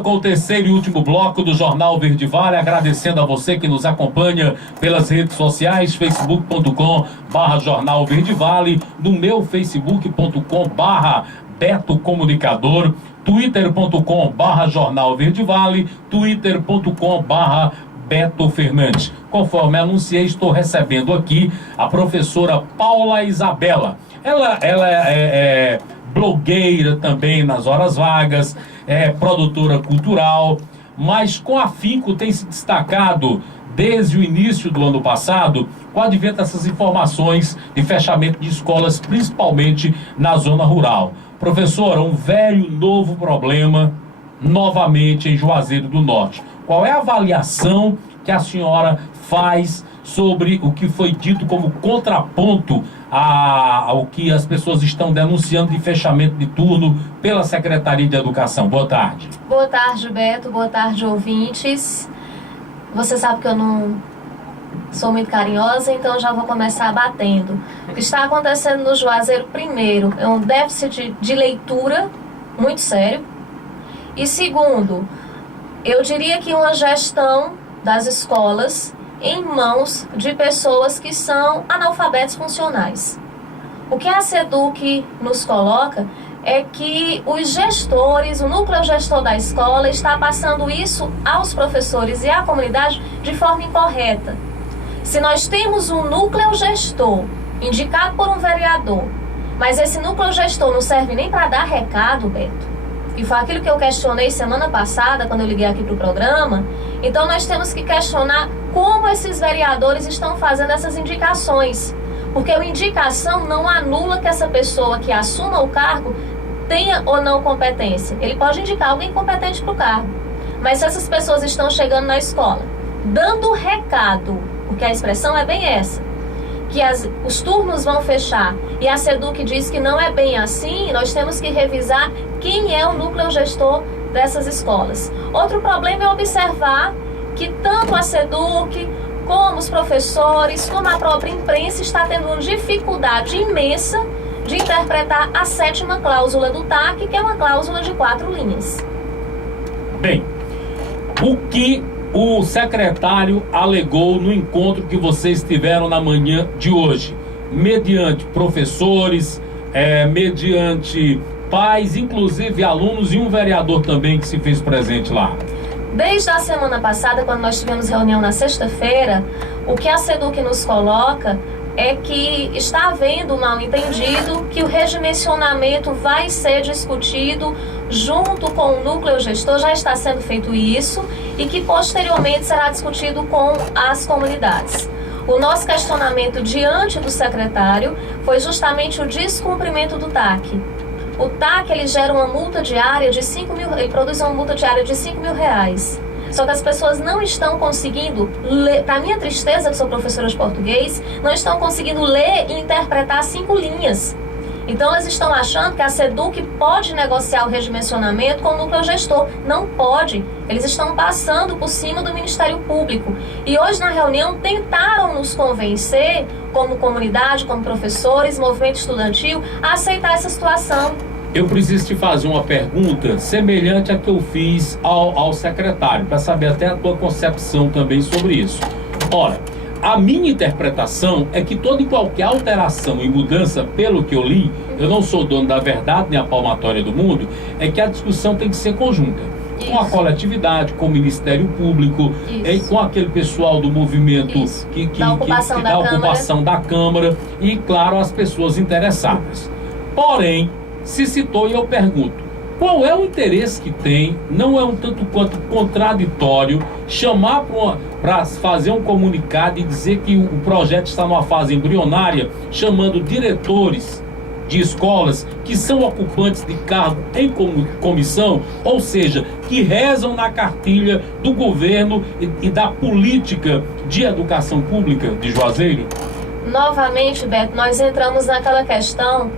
Com o terceiro e último bloco do Jornal Verde Vale, agradecendo a você que nos acompanha pelas redes sociais, facebook.com/Jornal Verde Vale, no meu facebook.com/Beto Comunicador, twitter.com/Jornal Verde Vale, twitter.com/Beto Fernandes. Conforme anunciei, estou recebendo aqui a professora Paula Isabela. Ela é blogueira também nas horas vagas, é produtora cultural, mas com afinco tem se destacado desde o início do ano passado com o advento dessas informações de fechamento de escolas, principalmente na zona rural. Professora, um velho novo problema novamente em Juazeiro do Norte. Qual é a avaliação que a senhora faz sobre o que foi dito como contraponto ao que as pessoas estão denunciando de fechamento de turno pela Secretaria de Educação? Boa tarde. Boa tarde, Beto. Boa tarde, ouvintes. Você sabe que eu não sou muito carinhosa, então já vou começar batendo. O que está acontecendo no Juazeiro, primeiro, é um déficit de leitura muito sério. E segundo, eu diria que uma gestão das escolas em mãos de pessoas que são analfabetos funcionais. O que a SEDUC nos coloca é que os gestores, o núcleo gestor da escola está passando isso aos professores e à comunidade de forma incorreta. Se nós temos um núcleo gestor indicado por um vereador, mas esse núcleo gestor não serve nem para dar recado, Beto, e foi aquilo que eu questionei semana passada, quando eu liguei aqui para o programa, então nós temos que questionar como esses vereadores estão fazendo essas indicações. Porque a indicação não anula que essa pessoa que assuma o cargo tenha ou não competência. Ele pode indicar alguém competente para o cargo. Mas se essas pessoas estão chegando na escola, dando recado, porque a expressão é bem essa, que os turnos vão fechar, e a SEDUC diz que não é bem assim, nós temos que revisar quem é o núcleo gestor dessas escolas. Outro problema é observar que tanto a SEDUC, como os professores, como a própria imprensa está tendo uma dificuldade imensa de interpretar a 7ª cláusula do TAC, que é uma cláusula de 4 linhas. Bem, o que o secretário alegou no encontro que vocês tiveram na manhã de hoje, mediante professores, mediante pais, inclusive alunos e um vereador também que se fez presente lá? Desde a semana passada, quando nós tivemos reunião na sexta-feira, o que a SEDUC nos coloca é que está havendo um mal-entendido, que o redimensionamento vai ser discutido junto com o núcleo gestor, já está sendo feito isso, e que posteriormente será discutido com as comunidades. O nosso questionamento diante do secretário foi justamente o descumprimento do TAC. O TAC, ele gera uma multa diária de 5 mil, ele produz uma multa diária de R$5.000. Só que as pessoas não estão conseguindo ler, para minha tristeza, que sou professora de português, não estão conseguindo ler e interpretar 5 linhas. Então elas estão achando que a SEDUC pode negociar o redimensionamento com o núcleo gestor. Não pode. Eles estão passando por cima do Ministério Público. E hoje na reunião tentaram nos convencer, como comunidade, como professores, movimento estudantil, a aceitar essa situação. Eu preciso te fazer uma pergunta semelhante à que eu fiz ao secretário, para saber até a tua concepção também sobre isso. Ora, a minha interpretação é que toda e qualquer alteração e mudança, pelo que eu li, eu não sou dono da verdade nem a palmatória do mundo, é que a discussão tem que ser conjunta. Isso. Com a coletividade, com o Ministério Público, com aquele pessoal do movimento da ocupação da Câmara e, claro, as pessoas interessadas. Porém, se citou e eu pergunto, qual é o interesse que tem? Não é um tanto quanto contraditório chamar para fazer um comunicado e dizer que o projeto está numa fase embrionária, chamando diretores de escolas que são ocupantes de cargo em comissão, ou seja, que rezam na cartilha do governo e da política de educação pública de Juazeiro? Novamente, Beto, nós entramos naquela questão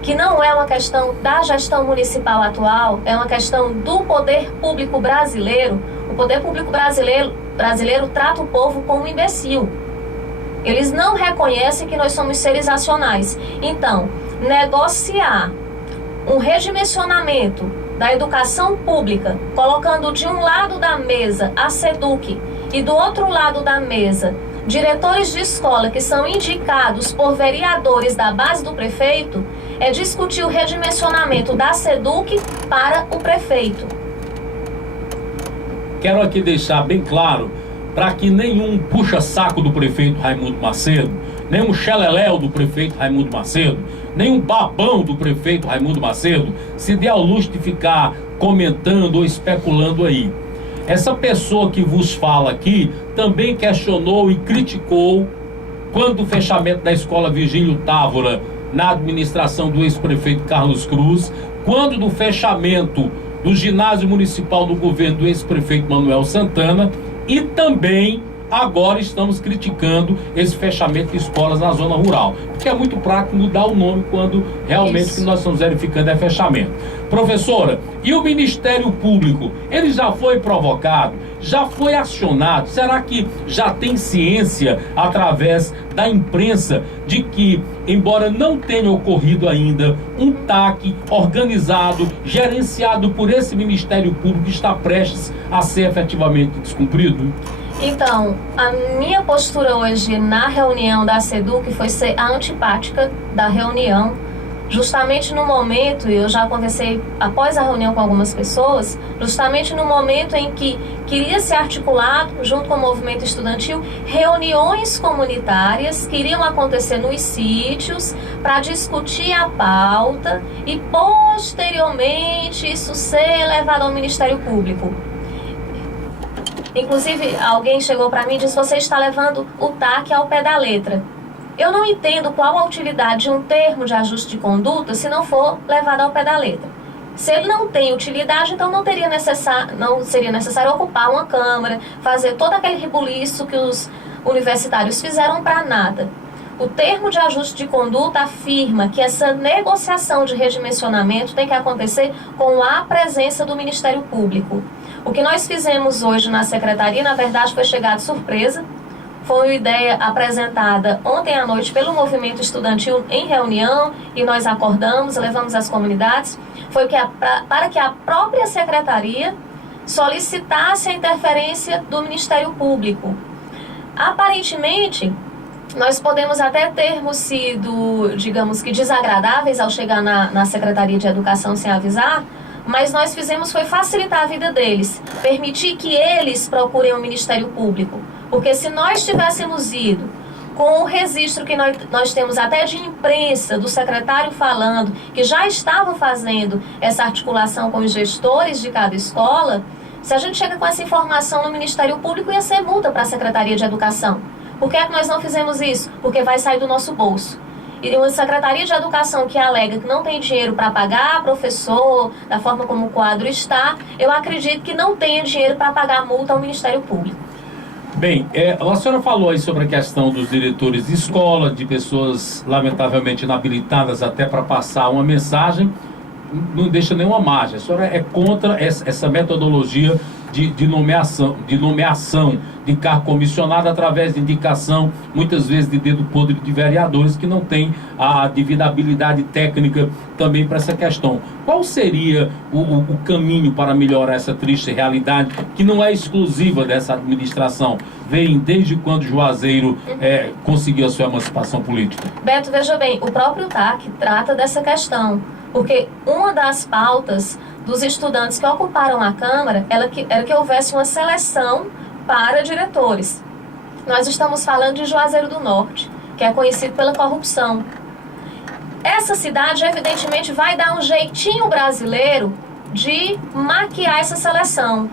que não é uma questão da gestão municipal atual, é uma questão do poder público brasileiro. O poder público brasileiro trata o povo como um imbecil. Eles não reconhecem que nós somos seres racionais. Então, negociar um redimensionamento da educação pública, colocando de um lado da mesa a SEDUC e do outro lado da mesa diretores de escola que são indicados por vereadores da base do prefeito, é discutir o redimensionamento da SEDUC para o prefeito. Quero aqui deixar bem claro, para que nenhum puxa-saco do prefeito Raimundo Macedo, nenhum xeleléu do prefeito Raimundo Macedo, nenhum babão do prefeito Raimundo Macedo se dê ao luxo de ficar comentando ou especulando aí. Essa pessoa que vos fala aqui também questionou e criticou quando o fechamento da escola Virgílio Távora na administração do ex-prefeito Carlos Cruz, quando do fechamento do ginásio municipal do governo do ex-prefeito Manuel Santana, e também agora estamos criticando esse fechamento de escolas na zona rural, porque é muito prático mudar o nome quando realmente o que nós estamos verificando é fechamento. Professora, e o Ministério Público, ele já foi provocado, já foi acionado? Será que já tem ciência através da imprensa de que, embora não tenha ocorrido ainda um TAC organizado, gerenciado por esse Ministério Público, está prestes a ser efetivamente descumprido? Então, a minha postura hoje na reunião da SEDUC foi ser a antipática da reunião, justamente no momento, e eu já conversei após a reunião com algumas pessoas, justamente no momento em que queria ser articulado, junto com o movimento estudantil, reuniões comunitárias que iriam acontecer nos sítios para discutir a pauta e, posteriormente, isso ser levado ao Ministério Público. Inclusive, alguém chegou para mim e disse: você está levando o TAC ao pé da letra. Eu não entendo qual a utilidade de um termo de ajuste de conduta se não for levado ao pé da letra. Se ele não tem utilidade, então não seria necessário ocupar uma Câmara, fazer todo aquele rebuliço que os universitários fizeram para nada. O termo de ajuste de conduta afirma que essa negociação de redimensionamento tem que acontecer com a presença do Ministério Público. O que nós fizemos hoje na Secretaria, na verdade, foi chegar de surpresa. Foi uma ideia apresentada ontem à noite pelo movimento estudantil em reunião e nós acordamos, levamos às comunidades. Foi para que a própria Secretaria solicitasse a interferência do Ministério Público. Aparentemente, nós podemos até termos sido, digamos que, desagradáveis ao chegar na Secretaria de Educação sem avisar, mas nós fizemos foi facilitar a vida deles, permitir que eles procurem o Ministério Público. Porque se nós tivéssemos ido com o registro que nós temos até de imprensa, do secretário falando, que já estavam fazendo essa articulação com os gestores de cada escola, se a gente chega com essa informação no Ministério Público, ia ser multa para a Secretaria de Educação. Por que é que nós não fizemos isso? Porque vai sair do nosso bolso. E uma Secretaria de Educação que alega que não tem dinheiro para pagar professor, da forma como o quadro está, eu acredito que não tenha dinheiro para pagar multa ao Ministério Público. Bem, a senhora falou aí sobre a questão dos diretores de escola, de pessoas lamentavelmente inabilitadas até para passar uma mensagem, não deixa nenhuma margem. A senhora é contra essa metodologia de nomeação de cargo comissionado através de indicação, muitas vezes de dedo podre de vereadores que não têm a devida habilidade técnica também para essa questão. Qual seria o caminho para melhorar essa triste realidade que não é exclusiva dessa administração? Vem desde quando Juazeiro conseguiu a sua emancipação política? Beto, veja bem, o próprio TAC trata dessa questão, porque uma das pautas dos estudantes que ocuparam a Câmara era que houvesse uma seleção para diretores. Nós estamos falando de Juazeiro do Norte, que é conhecido pela corrupção. Essa cidade, evidentemente, vai dar um jeitinho brasileiro de maquiar essa seleção.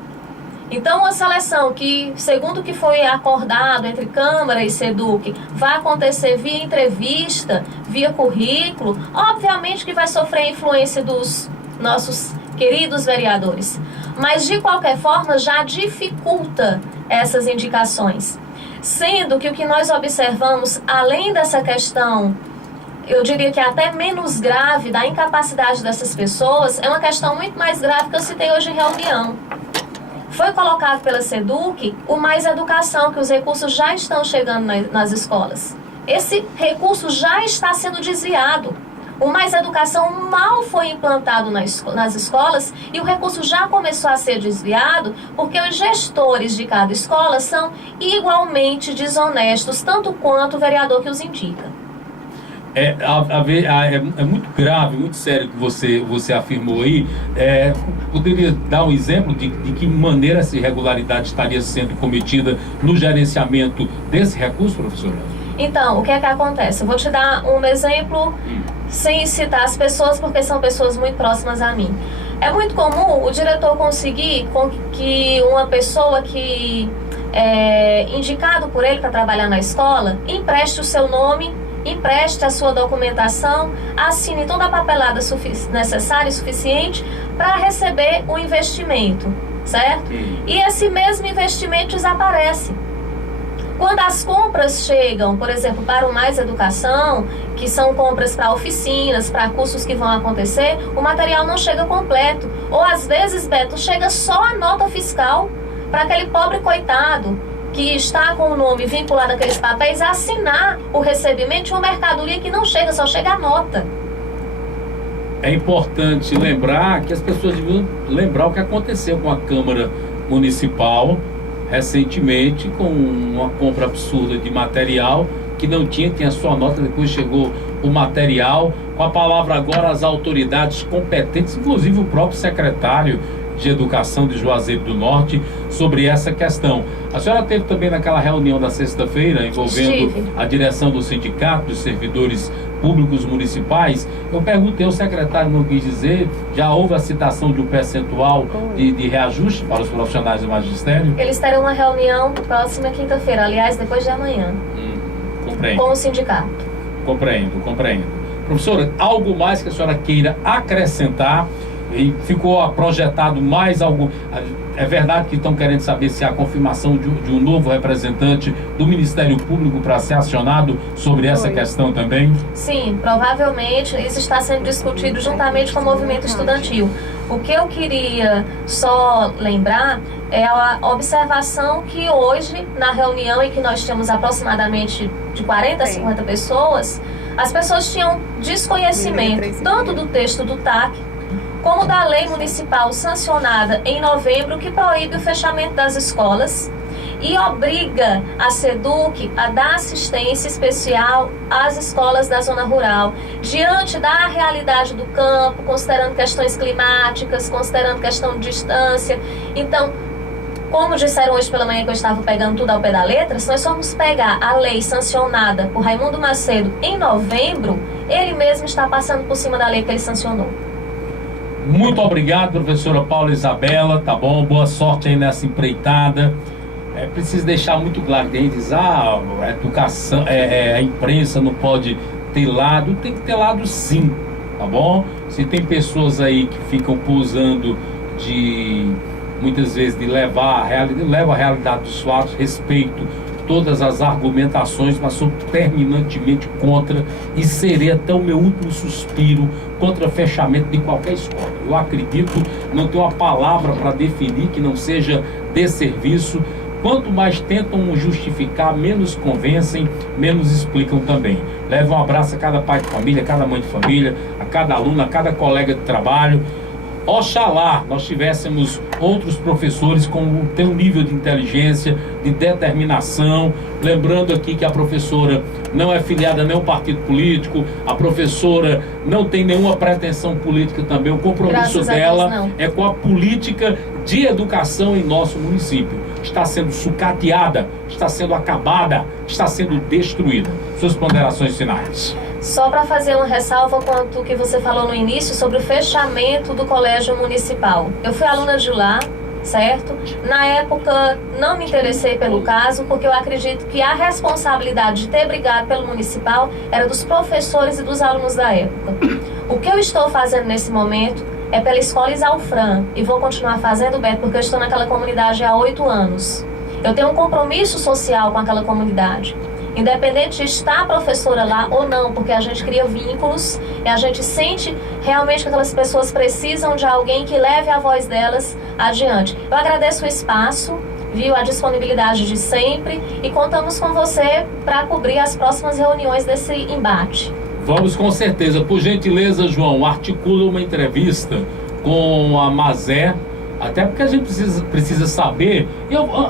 Então, uma seleção que, segundo o que foi acordado entre Câmara e SEDUC, vai acontecer via entrevista, via currículo, obviamente que vai sofrer a influência dos nossos queridos vereadores. Mas, de qualquer forma, já dificulta essas indicações. Sendo que o que nós observamos, além dessa questão, eu diria que até menos grave, da incapacidade dessas pessoas, é uma questão muito mais grave que eu citei hoje em reunião. Foi colocado pela SEDUC o Mais Educação, que os recursos já estão chegando nas escolas. Esse recurso já está sendo desviado. O Mais Educação mal foi implantado nas escolas e o recurso já começou a ser desviado porque os gestores de cada escola são igualmente desonestos, tanto quanto o vereador que os indica. É muito grave, muito sério que você afirmou aí. Poderia dar um exemplo de que maneira essa irregularidade estaria sendo cometida no gerenciamento desse recurso, professora? Então, o que é que acontece? Eu vou te dar um exemplo sem citar as pessoas, porque são pessoas muito próximas a mim. É muito comum o diretor conseguir que uma pessoa que é indicado por ele para trabalhar na escola empreste o seu nome, empreste a sua documentação, assine toda a papelada necessária e suficiente para receber o investimento, certo? E esse mesmo investimento desaparece. Quando as compras chegam, por exemplo, para o Mais Educação, que são compras para oficinas, para cursos que vão acontecer, o material não chega completo. Ou às vezes, Beto, chega só a nota fiscal para aquele pobre coitado que está com o nome vinculado àqueles papéis assinar o recebimento de uma mercadoria que não chega, só chega a nota. É importante lembrar que as pessoas deviam lembrar o que aconteceu com a Câmara Municipal recentemente, com uma compra absurda de material que não tinha sua nota, depois chegou o material. Com a palavra agora as autoridades competentes, inclusive o próprio secretário de Educação de Juazeiro do Norte, sobre essa questão. A senhora teve também naquela reunião da sexta-feira envolvendo a direção do Sindicato dos Servidores Públicos Municipais. Eu perguntei, o secretário não quis dizer, já houve a citação de um percentual de reajuste para os profissionais do magistério? Eles terão uma reunião próxima quinta-feira, aliás, depois de amanhã, compreendo. com o sindicato. Compreendo. Professora, algo mais que a senhora queira acrescentar? E ficou projetado mais algum... É verdade que estão querendo saber se há confirmação de um novo representante do Ministério Público para ser acionado sobre essa questão também? Sim, provavelmente isso está sendo discutido juntamente com o movimento estudantil. O que eu queria só lembrar é a observação que hoje, na reunião em que nós tínhamos aproximadamente de 40 a 50 pessoas, as pessoas tinham desconhecimento tanto do texto do TAC, como da lei municipal sancionada em novembro, que proíbe o fechamento das escolas e obriga a SEDUC a dar assistência especial às escolas da zona rural, diante da realidade do campo, considerando questões climáticas, considerando questão de distância. Então, como disseram hoje pela manhã que eu estava pegando tudo ao pé da letra, se nós formos pegar a lei sancionada por Raimundo Macedo em novembro, ele mesmo está passando por cima da lei que ele sancionou. Muito obrigado, professora Paula Isabela, tá bom? Boa sorte aí nessa empreitada. Preciso deixar muito claro que a gente diz, a educação, a imprensa não pode ter lado. Tem que ter lado sim, tá bom? Se tem pessoas aí que ficam posando muitas vezes de levar a realidade dos fatos, respeito todas as argumentações, mas sou terminantemente contra e serei até o meu último suspiro contra fechamento de qualquer escola. Eu acredito, não tenho uma palavra para definir que não seja desserviço. Quanto mais tentam justificar, menos convencem, menos explicam também. Leve um abraço a cada pai de família, a cada mãe de família, a cada aluno, a cada colega de trabalho. Oxalá nós tivéssemos outros professores com ter um nível de inteligência, de determinação. Lembrando aqui que a professora não é filiada a nenhum partido político, a professora não tem nenhuma pretensão política também. O compromisso dela é com a política de educação em nosso município. Está sendo sucateada, está sendo acabada, está sendo destruída. Suas ponderações finais. Só para fazer uma ressalva quanto que você falou no início sobre o fechamento do colégio municipal. Eu fui aluna de lá, certo? Na época não me interessei pelo caso, porque eu acredito que a responsabilidade de ter brigado pelo municipal era dos professores e dos alunos da época. O que eu estou fazendo nesse momento é pela Escola Isalfran, e vou continuar fazendo, Beto, porque eu estou naquela comunidade há 8 anos. Eu tenho um compromisso social com aquela comunidade. Independente de estar a professora lá ou não, porque a gente cria vínculos e a gente sente realmente que aquelas pessoas precisam de alguém que leve a voz delas adiante. Eu agradeço o espaço, viu, a disponibilidade de sempre, e contamos com você para cobrir as próximas reuniões desse embate. Vamos com certeza. Por gentileza, João, articula uma entrevista com a Mazé, até porque a gente precisa saber.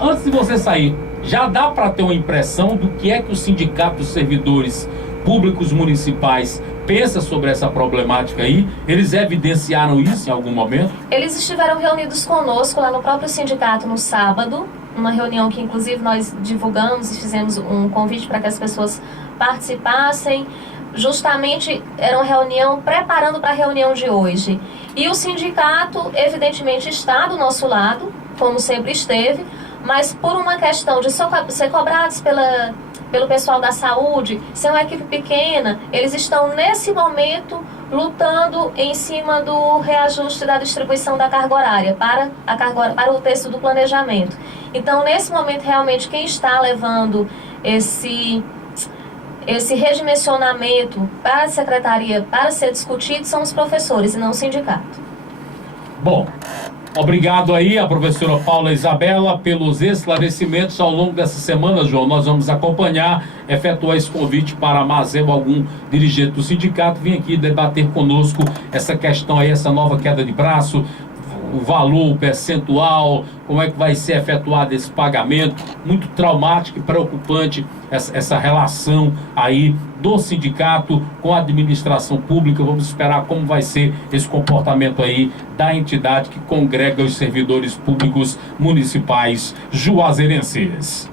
Antes de você sair, já dá para ter uma impressão do que é que o Sindicato dos Servidores Públicos Municipais pensa sobre essa problemática aí? Eles evidenciaram isso em algum momento? Eles estiveram reunidos conosco lá no próprio sindicato no sábado, uma reunião que inclusive nós divulgamos e fizemos um convite para que as pessoas participassem. Justamente era uma reunião preparando para a reunião de hoje. E o sindicato, evidentemente, está do nosso lado, como sempre esteve, mas por uma questão de ser cobrados pelo pessoal da saúde, ser uma equipe pequena, eles estão nesse momento lutando em cima do reajuste da distribuição da carga horária para o texto do planejamento. Então, nesse momento, realmente, quem está levando esse redimensionamento para a secretaria para ser discutido são os professores e não o sindicato. Bom, obrigado aí a professora Paula Isabela pelos esclarecimentos ao longo dessa semana, João. Nós vamos acompanhar, efetuar esse convite para a Mazé ou algum dirigente do sindicato vir aqui debater conosco essa questão aí, essa nova queda de braço, o valor, o percentual, como é que vai ser efetuado esse pagamento. Muito traumático e preocupante essa relação aí do sindicato com a administração pública. Vamos esperar como vai ser esse comportamento aí da entidade que congrega os servidores públicos municipais juazeirenses.